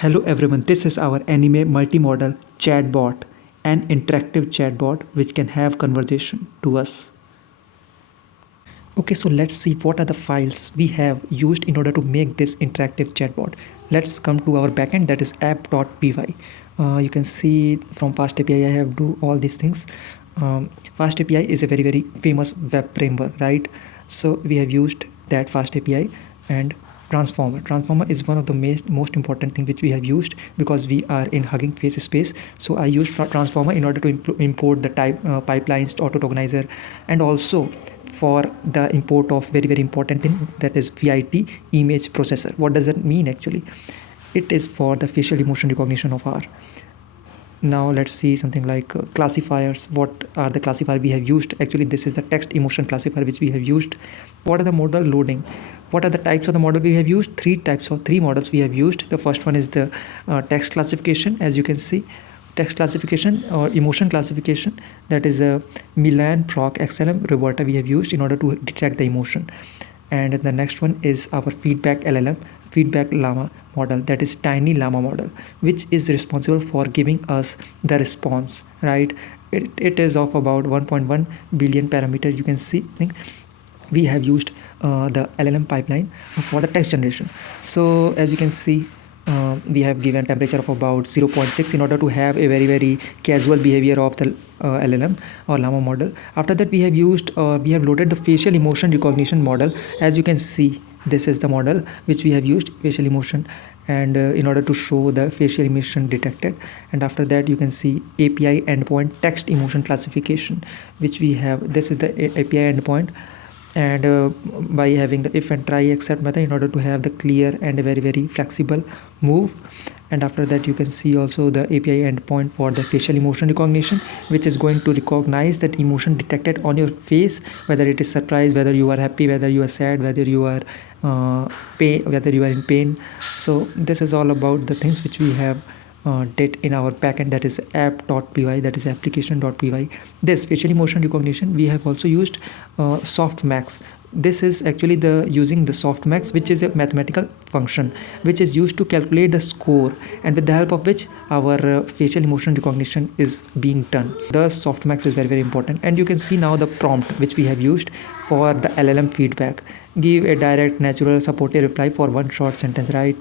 Hello everyone, this is our anime multimodal chatbot, an interactive chatbot which can have conversation to us. Okay, so let's see what are the files we have used in order to make this interactive chatbot. Let's come to our backend, that is app.py. You can see from Fast API I have do all these things. Fast API is a very famous web framework, right? So we have used that Fast API and transformer is one of the most important thing which we have used because we are in Hugging Face space. So I used transformer in order to import the type pipelines, auto tokenizer, and also for the import of very important thing, that is VIT, image processor. What does that mean actually? It is for the facial emotion recognition of R. Now let's see something like classifiers. What are the classifier we have used? Actually, this is the text emotion classifier which we have used. What are the model loading? What are the types of the model we have used? Three models we have used. The first one is the text classification, as you can see. Text classification or emotion classification, that is a Milan, Proc, XLM, Roberta we have used in order to detect the emotion. And the next one is our feedback LLM, feedback llama model, that is TinyLlama model, which is responsible for giving us the response, right? It is of about 1.1 billion parameter. You can see we have used the LLM pipeline for the text generation. So as you can see, we have given temperature of about 0.6 in order to have a very casual behavior of the LLM or llama model. After that, we have loaded the facial emotion recognition model. As you can see, this is the model which we have used, facial emotion, and in order to show the facial emotion detected. And after that, you can see API endpoint text emotion classification, which we have. This is the API endpoint, and by having the if and try except method in order to have the clear and a very flexible move. And after that, you can see also the API endpoint for the facial emotion recognition, which is going to recognize that emotion detected on your face, whether it is surprise, whether you are happy, whether you are sad, whether you are whether you are in pain. So this is all about the things which we have did in our backend, that is app.py, that is application.py. This facial emotion recognition, we have also used softmax. This is actually the using the softmax, which is a mathematical function which is used to calculate the score, and with the help of which our facial emotion recognition is being done. The softmax is very important. And you can see now the prompt which we have used for the LLM feedback. Give a direct, natural, supportive reply for one short sentence, right?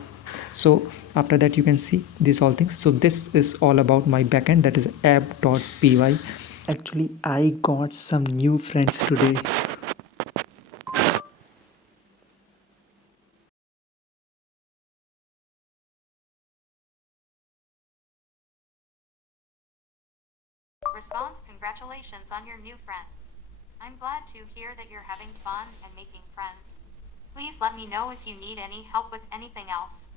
So after that, you can see these all things. So this is all about my backend, that is app.py. Actually, I got some new friends today. Response: congratulations on your new friends. I'm glad to hear that you're having fun and making friends. Please let me know if you need any help with anything else.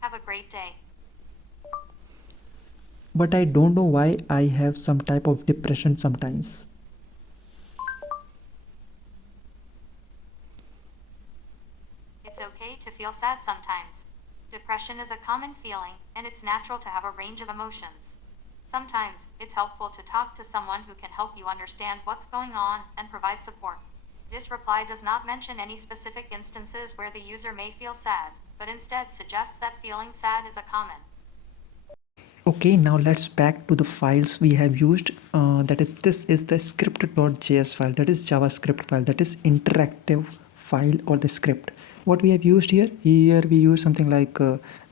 Have a great day. But I don't know why I have some type of depression sometimes. It's okay to feel sad sometimes. Depression is a common feeling, and it's natural to have a range of emotions. Sometimes, it's helpful to talk to someone who can help you understand what's going on and provide support. This reply does not mention any specific instances where the user may feel sad, but instead suggests that feeling sad is a common. Okay, now let's back to the files we have used. This is the script.js file, that is JavaScript file, that is interactive file or the script. What we have used here we use something like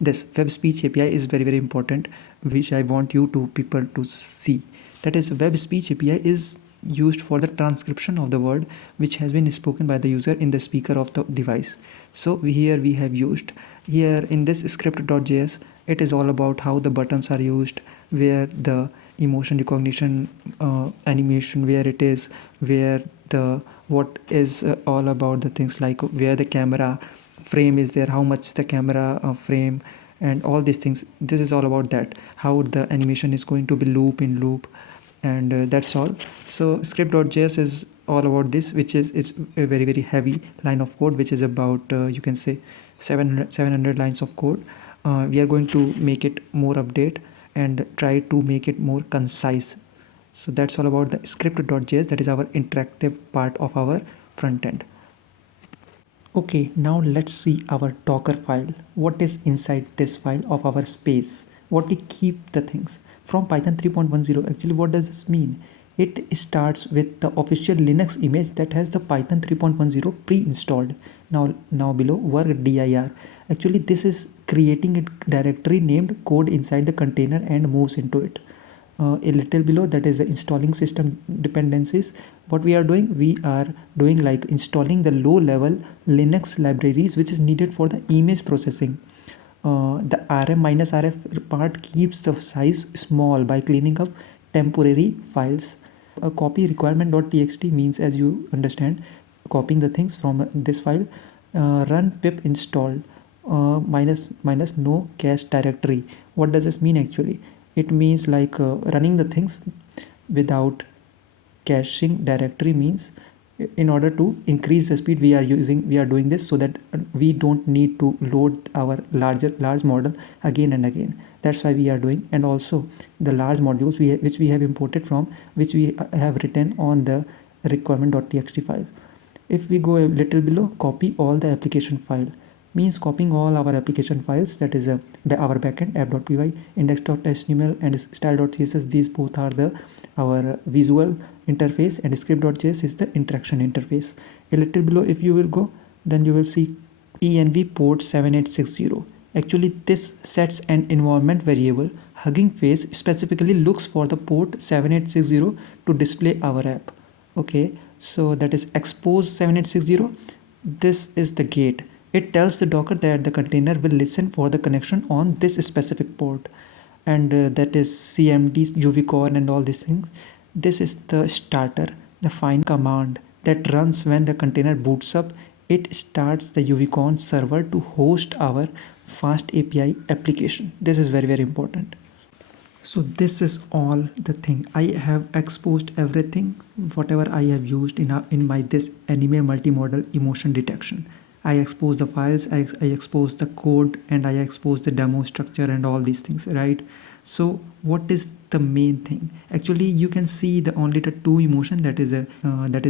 this web speech API is very important, which I want you to people to see. That is, web speech API is used for the transcription of the word which has been spoken by the user in the speaker of the device. So here we have used, here in this script.js, it is all about how the buttons are used, where the emotion recognition animation, where it is, where the what is all about the things like where the camera frame is there, how much the camera frame, and all these things. This is all about that, how the animation is going to be loop in loop, and that's all. So script.js is all about this, which is it's a very heavy line of code, which is about you can say 700 lines of code. We are going to make it more update and try to make it more concise. So that's all about the script.js, that is our interactive part of our front end. Okay, now let's see our Docker file. What is inside this file of our space? What we keep the things. From Python 3.10, actually what does this mean? It starts with the official Linux image that has the Python 3.10 pre-installed. Now below work dir. Actually this is creating a directory named code inside the container and moves into it. A little below, that is installing system dependencies. What we are doing like installing the low level Linux libraries which is needed for the image processing. The rm minus rf part keeps the size small by cleaning up temporary files. A copy requirement.txt means, as you understand, copying the things from this file. Run pip install minus no cache directory. What does this mean actually? It means like running the things without caching directory means, in order to increase the speed, we are doing this so that we don't need to load our large model again and again. That's why we are doing. And also the large modules which we have imported from, which we have written on the requirement.txt file. If we go a little below, copy all the application file means copying all our application files, that is our backend app.py, index.html and style.css. These both are our visual interface, and script.js is the interaction interface. A little below, if you will go, then you will see env port 7860. Actually this sets an environment variable. Hugging Face specifically looks for the port 7860 to display our app. Okay, so that is expose 7860. This is the gate. It tells the Docker that the container will listen for the connection on this specific port, and that is cmd uvcorn and all these things. This is the starter, the final command that runs when the container boots up. It starts the uvcorn server to host our fast API application. This is very important. So this is all the thing. I have exposed everything whatever I have used in my this anime multimodal emotion detection. I expose the files, I expose the code, and I expose the demo structure and all these things, right? So what is the main thing? Actually you can see the only the two emotion, that is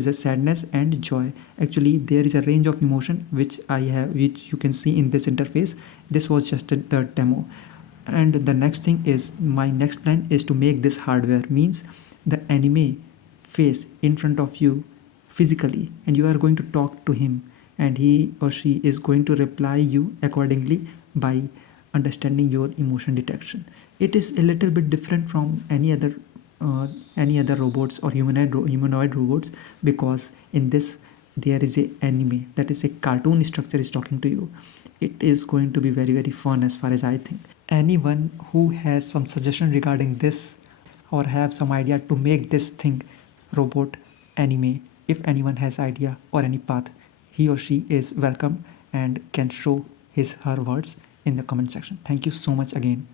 a sadness and joy. Actually there is a range of emotion which you can see in this interface. This was just the demo. And the next thing is, my next plan is to make this hardware, means the anime face in front of you physically, and you are going to talk to him, and he or she is going to reply you accordingly by understanding your emotion detection. It is a little bit different from any other robots or humanoid robots, because in this there is a anime, that is a cartoon structure is talking to you. It is going to be very fun as far as I think. Anyone who has some suggestion regarding this, or have some idea to make this thing robot anime, if anyone has idea or any path, he or she is welcome and can show his her words in the comment section. Thank you so much again.